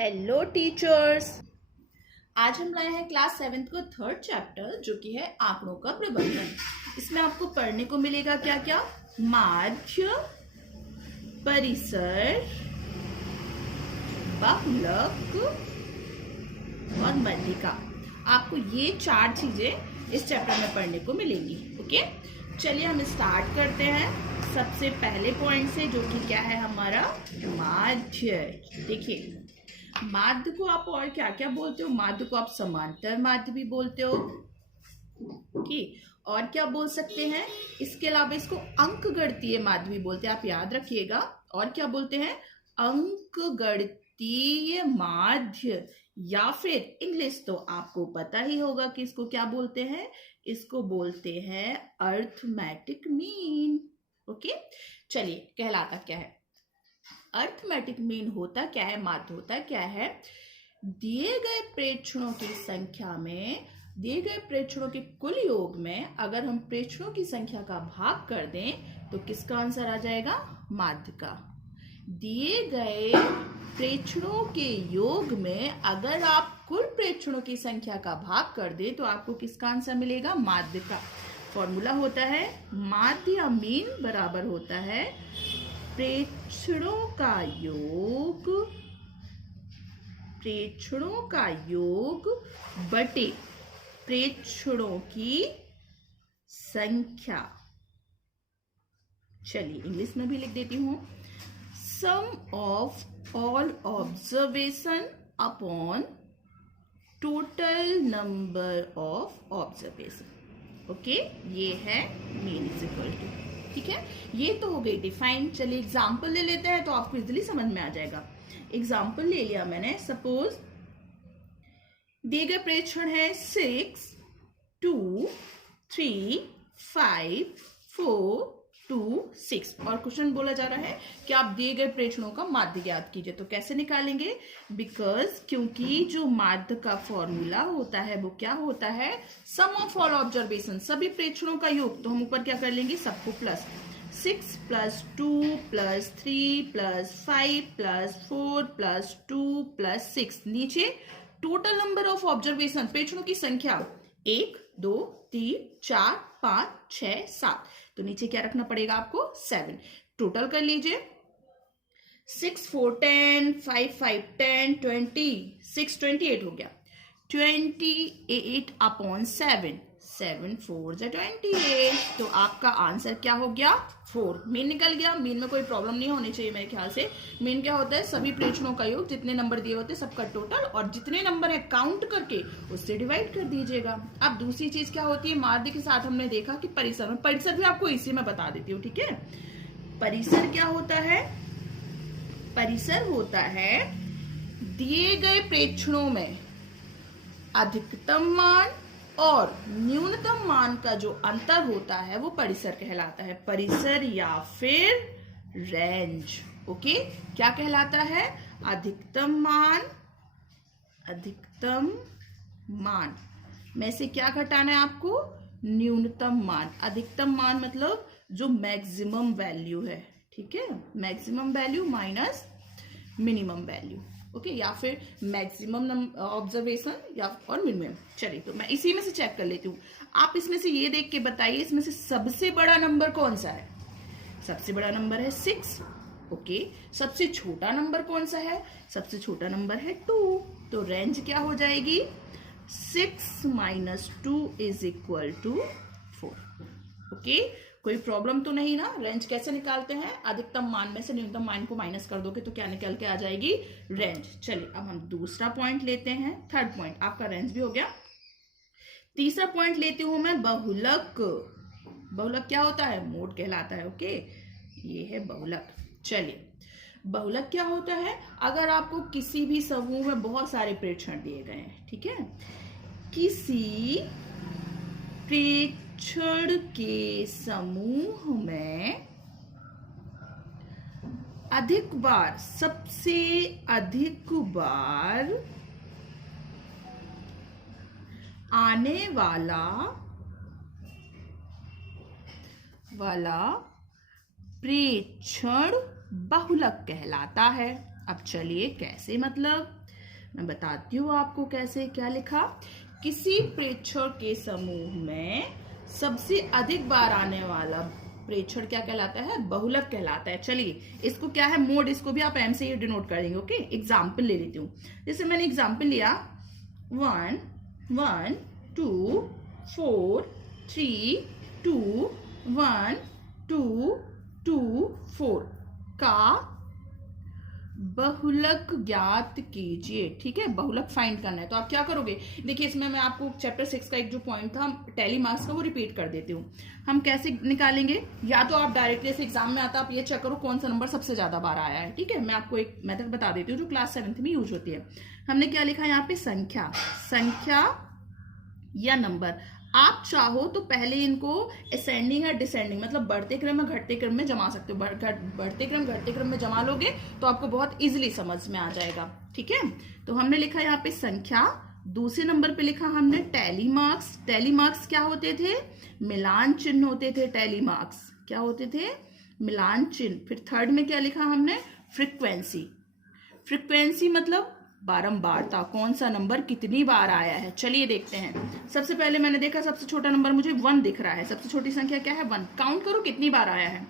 Hello teachers. आज हम लाए हैं क्लास 7th का थर्ड चैप्टर जो कि है आंकड़ों का प्रबंधन। इसमें आपको पढ़ने को मिलेगा क्या क्या? माध्य, परिसर, बहुलक और मध्यिका। आपको ये चार चीजें इस चैप्टर में पढ़ने को मिलेंगी। ओके, चलिए हम स्टार्ट करते हैं सबसे पहले पॉइंट से, जो कि क्या है हमारा माध्य। देखिए, माध्य को आप और क्या क्या बोलते हो? माध्य को आप समांतर माध्य भी बोलते हो। ठीक, और क्या बोल सकते हैं? इसके अलावा इसको अंकगणितीय माध्य भी बोलते हैं, आप याद रखिएगा। और क्या बोलते हैं? अंकगणितीय माध्य, या फिर इंग्लिश तो आपको पता ही होगा कि इसको क्या बोलते हैं। इसको बोलते हैं अर्थमेटिक मीन। ओके, चलिए, कहलाता क्या है? अर्थमेटिक मीन होता क्या है? माध्य होता क्या है? दिए गए प्रेक्षणों की संख्या में, दिए गए प्रेक्षणों के कुल योग में अगर हम प्रेक्षणों की संख्या का भाग कर दें तो किसका आंसर आ जाएगा? माध्य का। दिए गए प्रेक्षणों के योग में अगर आप कुल प्रेक्षणों की संख्या का भाग कर दें तो आपको किसका आंसर मिलेगा? माध्य का। फॉर्मूला होता है माध्य या मीन बराबर होता है प्रेक्षणों का योग, प्रेक्षणों का योग बटे प्रेक्षणों की संख्या। चलिए इंग्लिश में भी लिख देती हूं, sum of all observation upon total number of observation. Okay, ये है मीन इज इक्वल टू। ठीक है, ये तो हो गई डिफाइन। चलिए एग्जाम्पल ले लेते हैं तो आपको इजीली समझ में आ जाएगा। एग्जाम्पल ले लिया मैंने। सपोज दिए गए प्रेक्षण है 6, 2, 3, 5, 4, 2, 6 और क्वेश्चन बोला जा रहा है कि आप दिए गए प्रेक्षणों का माध्य ज्ञात कीजिए। तो कैसे निकालेंगे? बिकॉज क्योंकि जो माध्य का फॉर्मूला होता है वो क्या होता है? सम ऑफ ऑल ऑब्जर्वेशन, सभी प्रेक्षणों का योग। तो हम ऊपर क्या कर लेंगे? सबको प्लस 6 + 2 + 3 + 5 + 4 + 2 + 6। नीचे टोटल नंबर ऑफ ऑब्जर्वेशन, प्रेक्षणों की संख्या 1, 2, 3, 4, 5, 6, 7। तो नीचे क्या रखना पड़ेगा आपको? 7। टोटल कर लीजिए। 6, 4, 10, 5, 5, 10, 20, 6, 28 हो गया। 28 अपॉन 7, 7 4 = 28। तो आपका आंसर क्या हो गया? 4। मीन निकल गया। मीन में कोई प्रॉब्लम नहीं होनी चाहिए मेरे ख्याल से। मीन क्या होता है? सभी प्रेक्षणों का योग, जितने नंबर दिए होते हैं सबका टोटल, और जितने नंबर है काउंट करके उससे डिवाइड कर दीजिएगा। अब दूसरी चीज क्या होती है? माध्य के साथ हमने देखा कि परिसर में, परिसर भी आपको इसी में बता देती हूँ। ठीक है, परिसर क्या होता है? परिसर होता है दिए गए प्रेक्षणों में अधिकतम मान और न्यूनतम मान का जो अंतर होता है वो परिसर कहलाता है। परिसर या फिर रेंज। ओके, क्या कहलाता है? अधिकतम मान, अधिकतम मान में से क्या घटाना है आपको? न्यूनतम मान। अधिकतम मान मतलब जो मैक्सिमम वैल्यू है। ठीक है, maximum value minus minimum value. Okay, या फिर मैक्सिमम ऑब्जर्वेशन या और मिनिमम। चलिए, तो मैं इसी में से चेक कर लेती हूँ। आप इसमें से ये देख के बताइए, इसमें से सबसे बड़ा नंबर कौन सा है? सबसे बड़ा नंबर है 6। ओके, सबसे छोटा नंबर कौन सा है? सबसे छोटा नंबर है 2। तो रेंज क्या हो जाएगी? 6 - 2 = 4। ओके, कोई प्रॉब्लम तो नहीं ना? रेंज कैसे निकालते हैं? अधिकतम मान में से न्यूनतम मान को माइनस कर दोगे तो क्या निकल के आ जाएगी? रेंज। चलिए अब हम दूसरा पॉइंट लेते हैं। थर्ड पॉइंट आपका रेंज भी हो गया। तीसरा पॉइंट लेती हूं मैं, बहुलक। बहुलक क्या होता है? मोड कहलाता है। ओके, ये है बहुलक। चलिए, बहुलक क्या होता है? अगर आपको किसी भी समूह में बहुत सारे प्रेक्षण दिए गए हैं, ठीक है, किसी प्रेक्षण के समूह में अधिक बार, सबसे अधिक बार आने वाला प्रेक्षण बहुलक कहलाता है। अब चलिए कैसे, मतलब मैं बताती हूँ आपको कैसे। क्या लिखा, किसी प्रेक्षण के समूह में सबसे अधिक बार आने वाला प्रेक्षण क्या कहलाता है, बहुलक कहलाता है। चलिए इसको क्या है, मोड, इसको भी आप एम से ही डिनोट कर देंगे। ओके, एग्जाम्पल ले लेती हूँ। जैसे मैंने एग्जाम्पल लिया 1 1 2 4 3 2 1 2 2 4 का बहुलक ज्ञात कीजिए। ठीक है, बहुलक फाइंड करना है। तो आप क्या करोगे, देखिए इसमें मैं आपको चैप्टर 6 का एक जो पॉइंट था टैली मार्क्स का, वो रिपीट कर देती हूँ। हम कैसे निकालेंगे, या तो आप डायरेक्टली से एग्जाम में आता आप ये चेक करो कौन सा नंबर सबसे ज्यादा बार आया है। ठीक है, मैं आपको एक मेथड बता देती हूँ जो क्लास 7th में यूज होती है। हमने क्या लिखा यहाँ पे, संख्या या नंबर। आप चाहो तो पहले इनको असेंडिंग या डिसेंडिंग, मतलब बढ़ते क्रम या घटते क्रम में जमा सकते हो। बढ़ते क्रम घटते क्रम में जमा लोगे तो आपको बहुत इजीली समझ में आ जाएगा। ठीक है, तो हमने लिखा यहाँ पे संख्या, दूसरे नंबर पे लिखा हमने टैली मार्क्स। टैली मार्क्स क्या होते थे, मिलान चिन्ह होते थे। टैली मार्क्स क्या होते थे, मिलान चिन्ह। फिर थर्ड में क्या लिखा हमने, फ्रीक्वेंसी। फ्रीक्वेंसी मतलब बारंबारता, कौन सा नंबर कितनी बार आया है। चलिए देखते हैं। सबसे पहले मैंने देखा सबसे छोटा नंबर मुझे 1 दिख रहा है। सबसे छोटी संख्या क्या है, 1। काउंट करो कितनी बार आया है,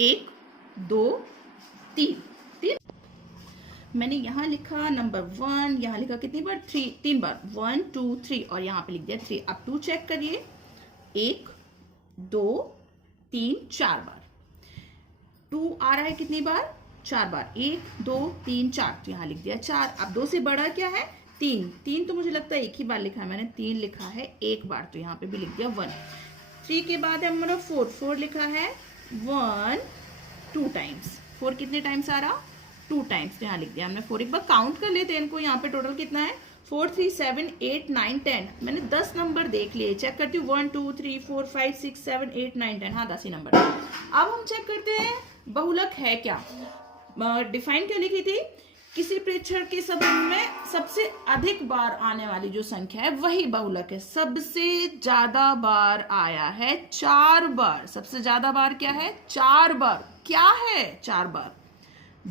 1 2 3। मैंने यहाँ लिखा नंबर 1, यहाँ लिखा कितनी बार, 3 बार, 1 2 3, और यहाँ पे लिख दिया 3। अब 2 चेक करिए, 1 2 3 4 बार। 2 आ रहा है कितनी बार, 4 बार। 1 2 3 4, तो यहाँ लिख दिया 4। अब 2 से बड़ा क्या है, 3 तो मुझे लगता है एक ही बार लिखा है मैंने, 3 लिखा है एक बार, तो यहाँ पे भी लिख दिया 1। 3 के बाद है हमारा 4 लिखा है 1 2 टाइम्स। 4 कितने टाइम्स आ रहा, 2 टाइम्स, तो यहाँ लिख दिया हमने 4। एक बार काउंट कर लेते हैं इनको, यहाँ पे टोटल कितना है, 4 3 7 8 9 10। मैंने 10 नंबर देख लिए। चेक करती हूँ 1 2 3 4 5 6 7 8 9 10, हाँ 10 ही नंबर। अब हम चेक करते हैं बहुलक है क्या। डिफाइन क्या लिखी थी, किसी प्रेक्षण के समूह में सबसे अधिक बार आने वाली जो संख्या है वही बहुलक है। सबसे ज्यादा बार आया है 4 बार। सबसे ज्यादा बार क्या है, 4 बार। क्या है 4 बार,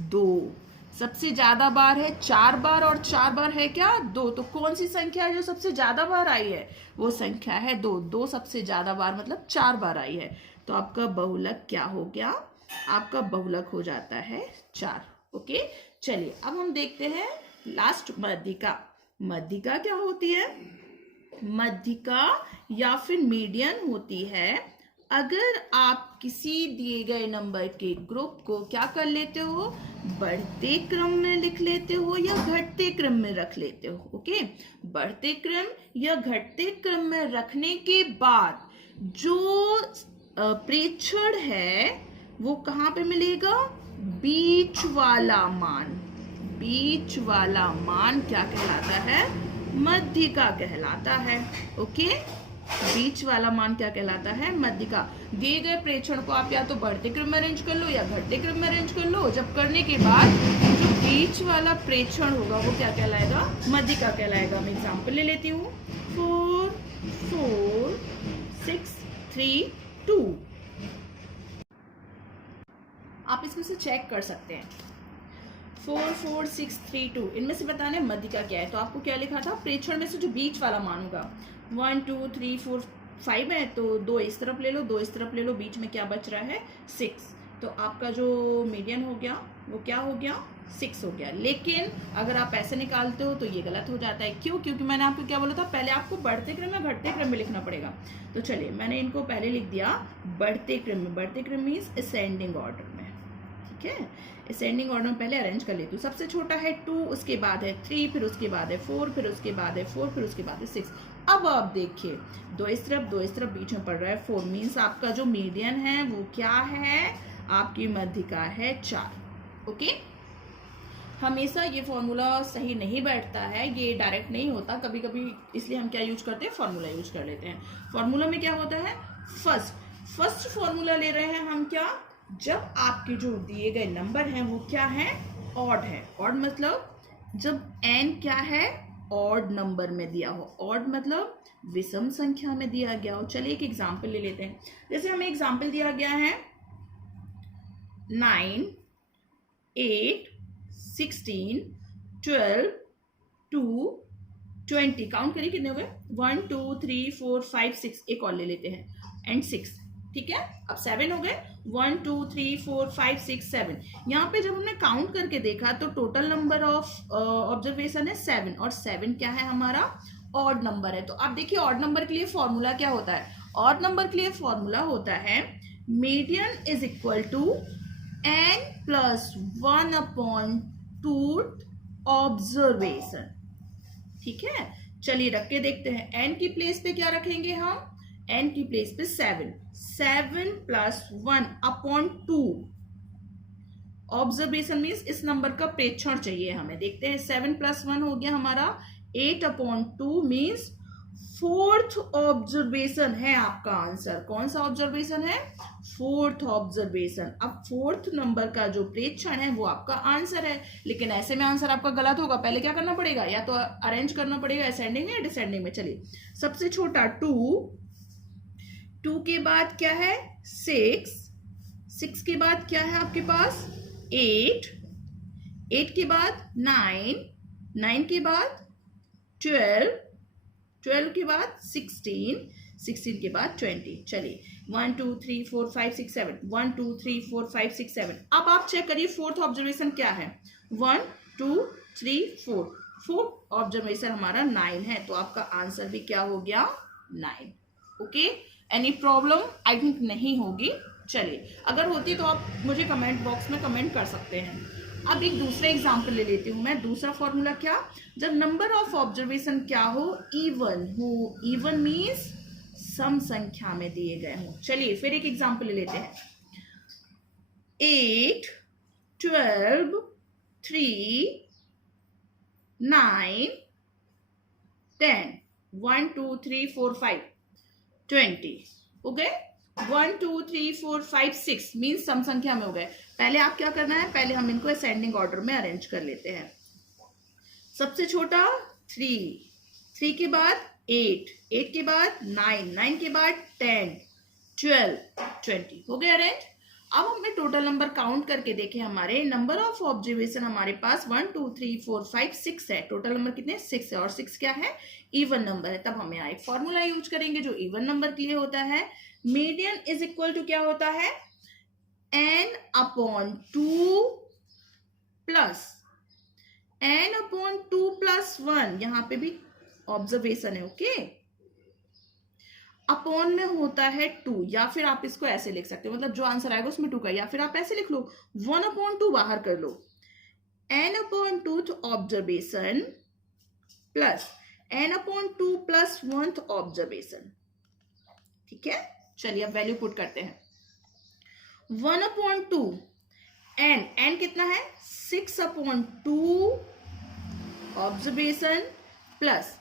2। सबसे ज्यादा बार है 4 बार, और 4 बार है क्या, 2। तो कौन सी संख्या है जो सबसे ज्यादा बार आई है, वो संख्या है 2। 2 सबसे ज्यादा बार मतलब 4 बार आई है। तो आपका बहुलक क्या हो गया, आपका बहुलक हो जाता है 4। ओके, चलिए अब हम देखते हैं लास्ट, मध्यिका। मध्यिका क्या होती है, मध्यिका या फिर मीडियन होती है अगर आप किसी दिए गए नंबर के ग्रुप को क्या कर लेते हो, बढ़ते क्रम में लिख लेते हो या घटते क्रम में रख लेते हो। ओके, बढ़ते क्रम या घटते क्रम में रखने के बाद जो प्रेक्षण है वो कहाँ पे मिलेगा, बीच वाला मान। बीच वाला मान क्या कहलाता है, मध्यिका कहलाता है। ओके, बीच वाला मान क्या कहलाता है, मध्यिका। दिए गए प्रेक्षण को आप या तो बढ़ते क्रम में अरेंज कर लो या घटते क्रम में अरेंज कर लो। जब करने के बाद जो बीच वाला प्रेक्षण होगा वो क्या कहलाएगा, मध्यिका कहलाएगा। मैं एग्जाम्पल ले लेती हूँ, 4 4 6 3 2। आप इसमें से चेक कर सकते हैं 4 4 6 3 2, इनमें से बताना है मध्यिका क्या है। तो आपको क्या लिखा था, प्रेक्षण में से जो बीच वाला मान होगा, 1 2 3 4 5 है तो 2 इस तरफ ले लो, 2 इस तरफ ले लो, बीच में क्या बच रहा है, 6। तो आपका जो मीडियन हो गया वो क्या हो गया, 6 हो गया। लेकिन अगर आप ऐसे निकालते हो तो ये गलत हो जाता है। क्यों, क्योंकि मैंने आपको क्या बोला था, पहले आपको बढ़ते क्रम में घटते क्रम में लिखना पड़ेगा। तो चलिए मैंने इनको पहले लिख दिया बढ़ते क्रम में। बढ़ते क्रम मीन्स असेंडिंग ऑर्डर में। ठीक है, असेंडिंग ऑर्डर में पहले अरेंज कर लेती हूँ। सबसे छोटा है 2, उसके बाद है 3, फिर उसके बाद है 4, फिर उसके बाद है 4, फिर उसके बाद है 6। अब आप देखिए 2 इस तरफ 2 इस तरफ, बीच में पड़ रहा है 4, मीन्स आपका जो मीडियन है वो क्या है, आपकी मध्यिका है 4। ओके, हमेशा ये फॉर्मूला सही नहीं बैठता है, ये डायरेक्ट नहीं होता कभी कभी, इसलिए हम क्या यूज करते हैं, फॉर्मूला यूज कर लेते हैं। फॉर्मूला में क्या होता है, फर्स्ट फॉर्मूला ले रहे हैं हम, क्या, जब आपके जो दिए गए नंबर हैं वो क्या है, ऑड है। ऑड मतलब जब n क्या है, ऑड नंबर में दिया हो। ऑड मतलब विषम संख्या में दिया गया हो। चलिए एक एग्जांपल ले लेते हैं। जैसे हमें एग्जांपल दिया गया है 9 8 16 12 2 20 काउंट करिए कितने हो गए 1 2 3 4 5 6 एक और ले लेते हैं एंड 6 ठीक है अब 7 हो गए 1 2 3 4 5 6 7 यहाँ पे जब हमने काउंट करके देखा तो टोटल नंबर ऑफ ऑब्जर्वेशन है 7 और 7 क्या है हमारा ऑड नंबर है। तो आप देखिए ऑड नंबर के लिए फॉर्मूला क्या होता है ऑड नंबर के लिए फॉर्मूला होता है median is equal to n plus 1 upon 2 observation ठीक है। चलिए रख के देखते हैं n की प्लेस पे क्या रखेंगे हम n की प्लेस पे 7 प्लस 1 अपॉन 2 ऑब्जर्वेशन मीन्स इस नंबर का प्रेक्षण चाहिए हमें। देखते हैं 7 प्लस 1 हो गया हमारा 8 अपॉन 2 मीन्स 4th ऑब्जर्वेशन है आपका आंसर। कौन सा ऑब्जर्वेशन है 4th ऑब्जर्वेशन। अब 4th नंबर का जो प्रेक्षण है वो आपका आंसर है लेकिन ऐसे में आंसर आपका गलत होगा। पहले क्या करना पड़ेगा या तो अरेंज करना पड़ेगा असेंडिंग में या डिसेंडिंग में। चलिए सबसे छोटा 2 के बाद क्या है 6 के बाद क्या है आपके पास 8 के बाद 9 के बाद 12 के बाद 16 के बाद 20। चलिए 1 2 3 4 5 6 7 1 2 3 4 5 6 7। अब आप चेक करिए 4th ऑब्जर्वेशन क्या है 1 2 3 4th ऑब्जर्वेशन हमारा 9 है तो आपका आंसर भी क्या हो गया 9। Okay any problem I think नहीं होगी। चलिए अगर होती तो आप मुझे कमेंट बॉक्स में कमेंट कर सकते हैं। अब एक दूसरा एग्जाम्पल ले लेती हूं मैं। दूसरा फॉर्मूला क्या जब नंबर ऑफ ऑब्जर्वेशन क्या हो इवन मीन्स सम संख्या में दिए गए हो। चलिए फिर एक एग्जाम्पल ले लेते हैं 8 12 3 9 10 1 2 3 4 5 20 हो गए 1 2 3 4 5 6 मीन्स सम संख्या में हो गए। पहले आप क्या करना है पहले हम इनको असेंडिंग ऑर्डर में अरेंज कर लेते हैं। सबसे छोटा 3 के बाद 8 के बाद 9 के बाद 10 12 20 हो गए अरेंज। अब हमें टोटल नंबर काउंट करके देखें हमारे नंबर ऑफ ऑब्जर्वेशन हमारे पास 1 2 3 4 5 6 है। टोटल नंबर कितने 6 है और 6 क्या है इवन नंबर है। तब हमें एक फॉर्मूला यूज करेंगे जो इवन नंबर के लिए होता है मीडियन इज इक्वल टू क्या होता है n upon 2 plus n upon 2 plus 1 यहां पे भी ऑब्जर्वेशन है ओके अपॉन में होता है 2 या फिर आप इसको ऐसे लिख सकते हो मतलब जो आंसर आएगा उसमें 2 का या फिर आप ऐसे लिख लो 1 अपॉन 2 बाहर कर लो n upon 2th observation plus n upon 2 plus 1th observation ठीक है। चलिए अब वैल्यू पुट करते हैं 1 अपॉन 2 n कितना है 6 upon 2 observation plus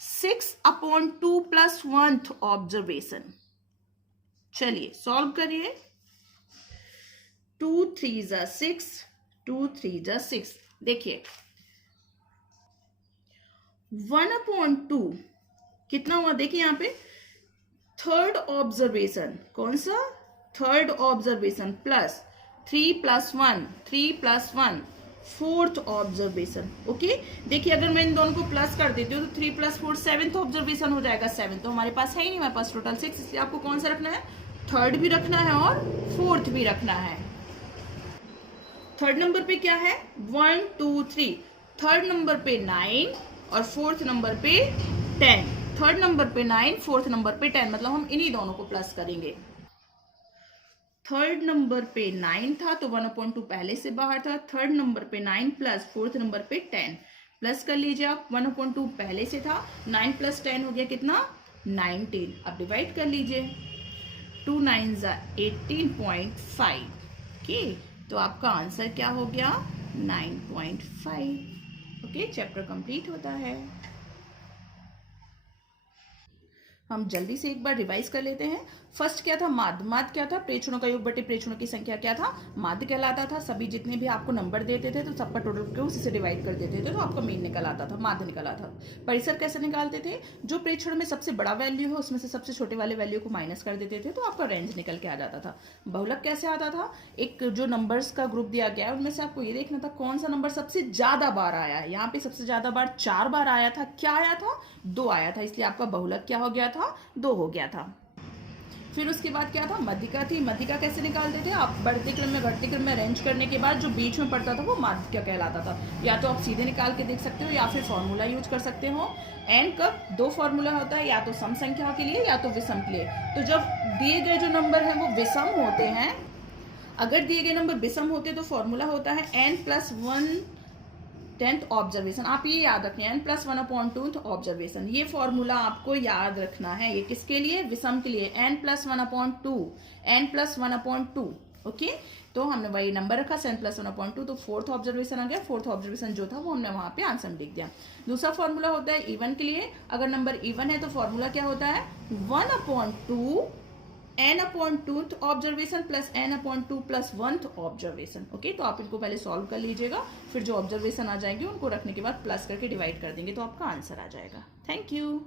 6 upon 2 plus 1th observation. चलिए सॉल्व करिए 2 3 जा 6 2 3 जा 6। देखिए 1 अपॉन 2 कितना हुआ देखिए यहां पे 3rd ऑब्जर्वेशन कौन सा 3rd observation plus 3 plus 1 4th observation okay. देखिए अगर मैं इन दोनों को प्लस कर देती हूँ तो 3 प्लस 4 7th ऑब्जर्वेशन हो जाएगा। 7 तो हमारे पास है ही नहीं हमारे पास टोटल 6 इसलिए आपको कौन सा रखना है 3rd भी रखना है और 4th भी रखना है। 3rd नंबर पे क्या है 1 2 3 3rd नंबर पे 9 और 4th नंबर पे 10 3rd नंबर पे 9 4th नंबर पे 10 मतलब हम इन्हीं दोनों को प्लस करेंगे। 3rd नंबर पे 9 था तो 1 अपॉन 2 पहले से बाहर था 3rd नंबर पे 9 प्लस 4th नंबर पे 10 प्लस कर लीजिए आप 1 अपॉन 2 पहले से था 9 प्लस 10 हो गया कितना 19। अब डिवाइड कर लीजिए 2 9 18.5 ओके तो आपका आंसर क्या हो गया 9.5 ओके। चैप्टर कंप्लीट होता है। हम जल्दी से एक बार रिवाइज कर लेते हैं। फर्स्ट क्या था, माध्य। माध्य क्या था, प्रेक्षणों का योग बटे प्रेक्षणों की संख्या क्या था, माध्य कहलाता था। सभी जितने भी आपको नंबर देते थे तो सबका टोटल को उसी से डिवाइड कर देते थे तो आपका मीन निकल आता था, माध्य निकल आता था। परिसर कैसे निकालते थे, जो प्रेक्षण में सबसे बड़ा वैल्यू है उसमें से सबसे छोटे वाले वैल्यू को माइनस कर देते थे तो आपका रेंज निकल के आ जाता था। बहुलक कैसे आता था, एक जो नंबर्स का ग्रुप दिया गया है उनमें से आपको ये देखना था कौन सा नंबर सबसे ज्यादा बार आया है। यहाँ पे सबसे ज्यादा बार 4 बार आया था, क्या आया था, 2 आया था, इसलिए आपका बहुलक क्या हो गया था, 2 हो गया था। फिर उसके बाद क्या था, मध्यिका थी। मध्यिका कैसे निकालते थे, आप बढ़ते क्रम में घटते क्रम में अरेंज करने के बाद जो बीच में पड़ता था वो माध्यिका कहलाता था। या तो आप सीधे निकाल के देख सकते हो या फिर फॉर्मूला यूज कर सकते हो। एंड कब 2 फॉर्मूला होता है, या तो सम संख्या के लिए या तो विषम के लिए। तो जब दिए गए जो नंबर है वो विषम होते हैं, अगर दिए गए नंबर विषम होते तो फॉर्मूला होता है n+1/10 ऑब्जर्वेशन। आप ये याद रखें, n+1/2 ऑब्जर्वेशन, ये फॉर्मूला आपको याद रखना है। ये किसके लिए, विषम के लिए, n+1/2, n+1/2। ओके, तो हमने वही नंबर रखा n+1/2, तो 4th ऑब्जर्वेशन आ गया। 4th ऑब्जर्वेशन जो था वो हमने वहां पे आंसर लिख दिया। दूसरा फॉर्मूला होता है इवन के लिए। अगर नंबर इवन है तो फॉर्मूला क्या होता है, 1/2 n/2th observation plus n/2 plus 1th observation. Okay, तो आप इनको पहले सॉल्व कर लीजिएगा, फिर जो ऑब्जर्वेशन आ जाएंगे उनको रखने के बाद प्लस करके डिवाइड कर देंगे तो आपका आंसर आ जाएगा। Thank you.